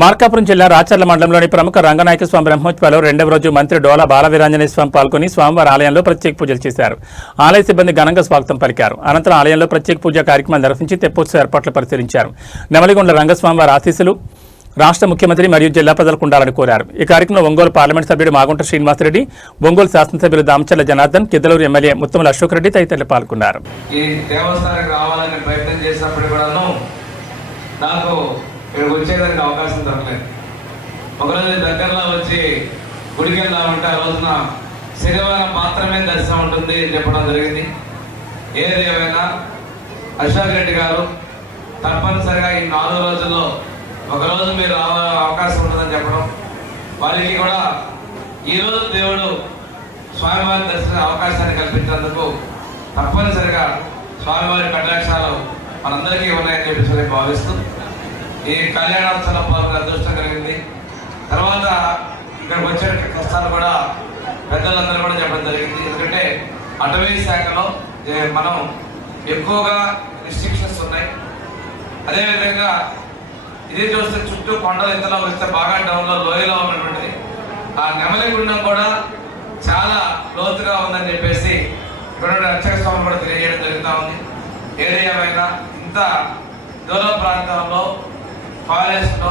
మార్కాపురం జిల్లా రాచర్ల మండలంలోని ప్రముఖ రంగనాయక స్వామి బ్రహ్మోత్సవాల్లో రెండవ రోజు మంత్రి డోలా బాలవీరాంజనేయ స్వామి పాల్గొని స్వామివారి ఆలయంలో ప్రత్యేక పూజలు చేశారు. ఆలయ సిబ్బంది ఘనంగా స్వాగతం పలికారు. అనంతరం ఆలయంలో ప్రత్యేక పూజా కార్యక్రమాలు నిర్వహించి తెప్పోత్సవ ఏర్పాట్లు పరిశీలించారు. నెమలిగొండ రంగస్వామివారి ఆశీస్సులు రాష్ట్ర ముఖ్యమంత్రి మరియు జిల్లా ప్రజలకు ఉండాలని కోరారు. ఈ కార్యక్రమంలో ఒంగోలు పార్లమెంట్ సభ్యుడు మాగుంట శ్రీనివాసరెడ్డి, ఒంగోలు శాసనసభ్యులు దామచర్ల జనార్దన్, కిద్దలూరు ఎమ్మెల్యే ముత్తముల అశోక్ రెడ్డి తదితరులు పాల్గొన్నారు. ఈ దేవస్థానానికి రావాలని ప్రయత్నం చేసినప్పుడు కూడాను నాకు ఇక్కడికి వచ్చేదానికి అవకాశం దొరకలేదు. ఒకరోజు దగ్గరలో వచ్చి గుడికి వెళ్దామంటే ఆ రోజున శనివారం మాత్రమే దర్శనం ఉంటుంది అని చెప్పడం జరిగింది. ఏది ఏమైనా అశోక్ రెడ్డి గారు తప్పనిసరిగా ఈ 4 రోజుల్లో ఒకరోజు మీరు అవకాశం ఉంటుందని చెప్పడం, వారికి కూడా ఈరోజు దేవుడు స్వామివారి దర్శన అవకాశాన్ని కల్పించినందుకు తప్పనిసరిగా స్వామివారి కటాక్షాలు మనందరికీ ఉన్నాయని చెప్పి భావిస్తూ ఈ కళ్యాణోత్సవం పాల్గొనే అదృష్టం కలిగింది. తర్వాత ఇక్కడికి వచ్చే కష్టాలు కూడా పెద్దలందరూ కూడా చెప్పడం జరిగింది. ఎందుకంటే అటవీ శాఖలో మనం ఎక్కువగా రిస్ట్రిక్షన్స్ ఉన్నాయి. అదేవిధంగా ఇది చూస్తే చుట్టూ కొండలు ఇంతలో వస్తే బాగా డౌన్లో లోయలో ఉన్నటువంటిది ఆ నెమలిగుండం కూడా చాలా లోతుగా ఉందని చెప్పేసి ఇక్కడ అర్చక స్వామి కూడా తెలియజేయడం జరుగుతూ ఉంది. ఏది ఏమైనా ఇంత దూర ప్రాంతంలో ఫారెస్ట్ లో